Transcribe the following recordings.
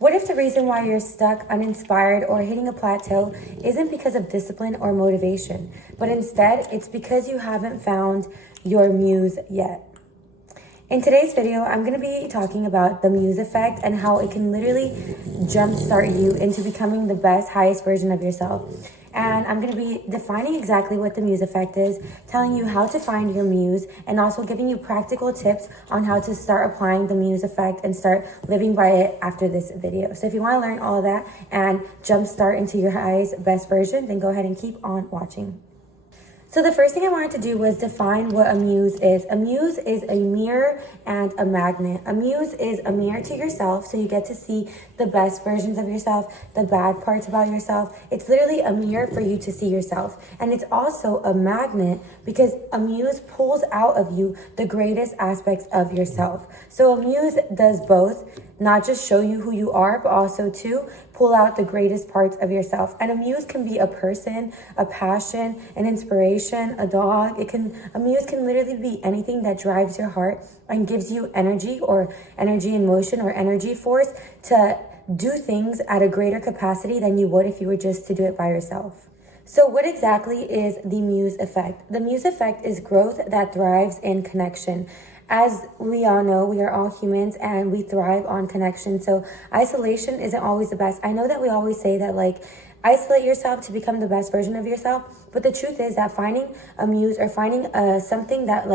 What if the reason why you're stuck, uninspired, or hitting a plateau isn't because of discipline or motivation, but instead it's because you haven't found your muse yet? In today's video, I'm going to be talking about the Muse Effect and how it can literally jumpstart you into becoming the best, highest version of yourself. And I'm going to be defining exactly what the Muse Effect is, telling you how to find your muse, and also giving you practical tips on how to start applying the Muse Effect and start living by it after this video. So if you want to learn all of that and jumpstart into your highest, best version, then go ahead and keep on watching. So the first thing I wanted to do was define what a muse is. A muse is a mirror and a magnet. A muse is a mirror to yourself, so you get to see the best versions of yourself, the bad parts about yourself. It's literally a mirror for you to see yourself. And it's also a magnet because a muse pulls out of you the greatest aspects of yourself. So a muse does both, not just show you who you are, but also to pull out the greatest parts of yourself. And a muse can be a person, a passion, an inspiration, a dog. A muse can literally be anything that drives your heart and gives you energy, or energy in motion, or energy force to do things at a greater capacity than you would if you were just to do it by yourself. So what exactly is the Muse Effect? The Muse Effect is growth that thrives in connection. As we all know, we are all humans and we thrive on connection. So isolation isn't always the best. I know that we always say that, like, isolate yourself to become the best version of yourself. But the truth is that finding a muse, or finding something that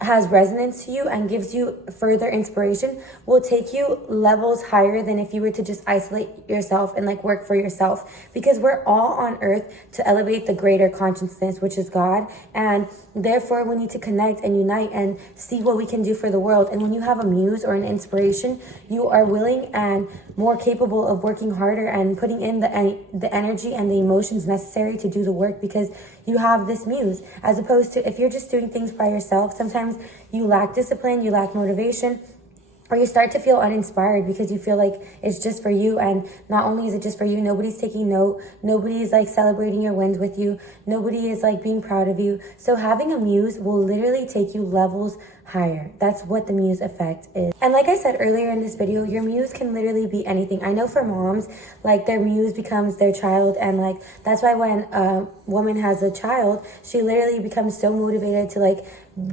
has resonance to you and gives you further inspiration, will take you levels higher than if you were to just isolate yourself and work for yourself. Because we're all on earth to elevate the greater consciousness, which is God. And therefore we need to connect and unite and see what we can do for the world. And when you have a muse or an inspiration, you are willing and more capable of working harder and putting in the energy and the emotions necessary to do the work, because you have this muse. As opposed to if you're just doing things by yourself, sometimes you lack discipline, you lack motivation, or you start to feel uninspired because you feel like it's just for you. And not only is it just for you, nobody's taking note, nobody is celebrating your wins with you, nobody is being proud of you. So having a muse will literally take you levels higher. That's what the Muse Effect is. And like I said earlier in this video, your muse can literally be anything. I know for moms, their muse becomes their child, and that's why when a woman has a child, she literally becomes so motivated to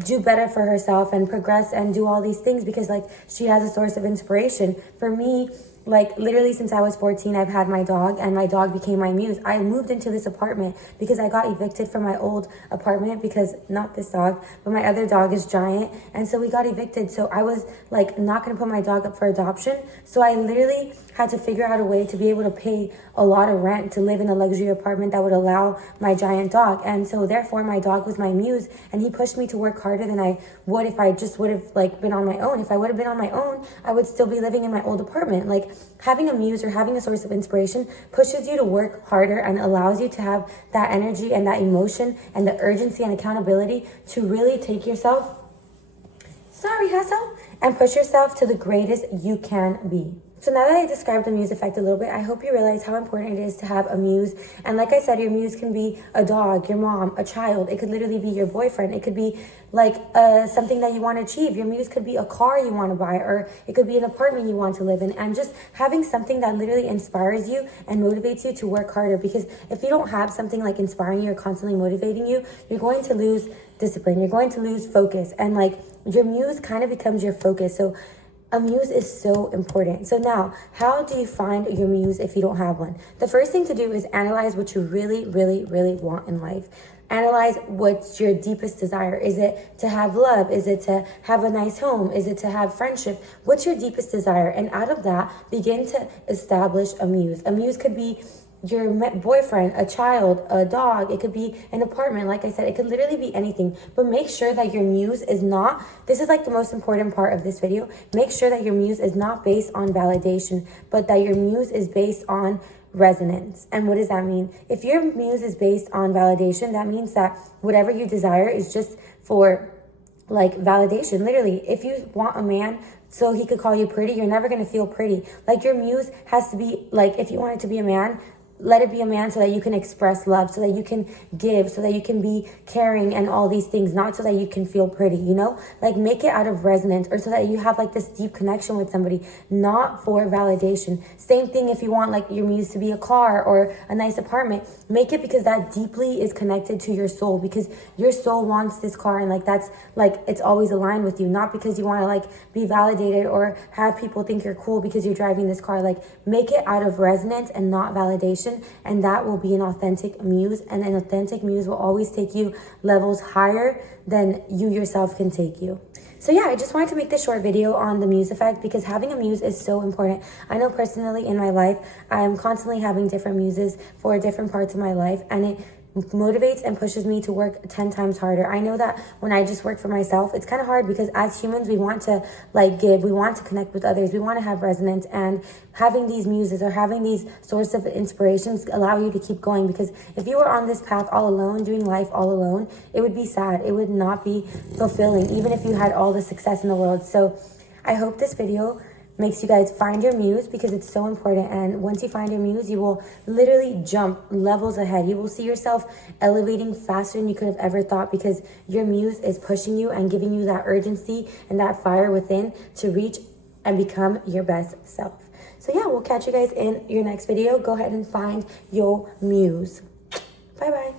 do better for herself and progress and do all these things, because she has a source of inspiration. For me, literally since I was 14, I've had my dog, and my dog became my muse. I moved into this apartment because I got evicted from my old apartment, because not this dog, but my other dog is giant. And so we got evicted. So I was not going to put my dog up for adoption. So I literally had to figure out a way to be able to pay a lot of rent to live in a luxury apartment that would allow my giant dog. And so therefore my dog was my muse, and he pushed me to work harder than I would if I just would have been on my own. If I would have been on my own, I would still be living in my old apartment. Having a muse or having a source of inspiration pushes you to work harder and allows you to have that energy and that emotion and the urgency and accountability to really take yourself, and push yourself to the greatest you can be. So now that I described the Muse Effect a little bit, I hope you realize how important it is to have a muse. And like I said, your muse can be a dog, your mom, a child. It could literally be your boyfriend. It could be something that you want to achieve. Your muse could be a car you want to buy, or it could be an apartment you want to live in. And just having something that literally inspires you and motivates you to work harder. Because if you don't have something inspiring you or constantly motivating you, you're going to lose discipline. You're going to lose focus. And your muse kind of becomes your focus. So a muse is so important. So now, how do you find your muse if you don't have one? The first thing to do is analyze what you really, really, really want in life. Analyze what's your deepest desire. Is it to have love? Is it to have a nice home? Is it to have friendship? What's your deepest desire? And out of that, begin to establish a muse. A muse could be your boyfriend, a child, a dog. It could be an apartment. Like I said, it could literally be anything. But make sure that your muse is not, this is the most important part of this video, make sure that your muse is not based on validation, but that your muse is based on resonance. And what does that mean? If your muse is based on validation, that means that whatever you desire is just for validation. Literally, if you want a man so he could call you pretty, you're never going to feel pretty. Your muse has to be if you want it to be a man, let it be a man so that you can express love, so that you can give, so that you can be caring and all these things, not so that you can feel pretty, you know? Like, make it out of resonance, or so that you have like this deep connection with somebody, not for validation. Same thing if you want like your muse to be a car or a nice apartment. Make it because that deeply is connected to your soul, because your soul wants this car, and like that's like it's always aligned with you, not because you want to like be validated or have people think you're cool because you're driving this car. Like, make it out of resonance and not validation, and that will be an authentic muse. And an authentic muse will always take you levels higher than you yourself can take you. So yeah, I just wanted to make this short video on the muse effect, because having a muse is so important. I know personally in my life, I'm constantly having different muses for different parts of my life, and it motivates and pushes me to work 10 times harder. I know that when I just work for myself, it's kind of hard, because as humans, we want to like give, we want to connect with others, we want to have resonance, and having these muses or having these sources of inspirations allow you to keep going. Because if you were on this path all alone, doing life all alone, it would be sad. It would not be fulfilling, even if you had all the success in the world. So I hope this video makes you guys find your muse, because it's so important. And once you find your muse, you will literally jump levels ahead. You will see yourself elevating faster than you could have ever thought, because your muse is pushing you and giving you that urgency and that fire within to reach and become your best self. So yeah, we'll catch you guys in your next video. Go ahead and find your muse. Bye bye.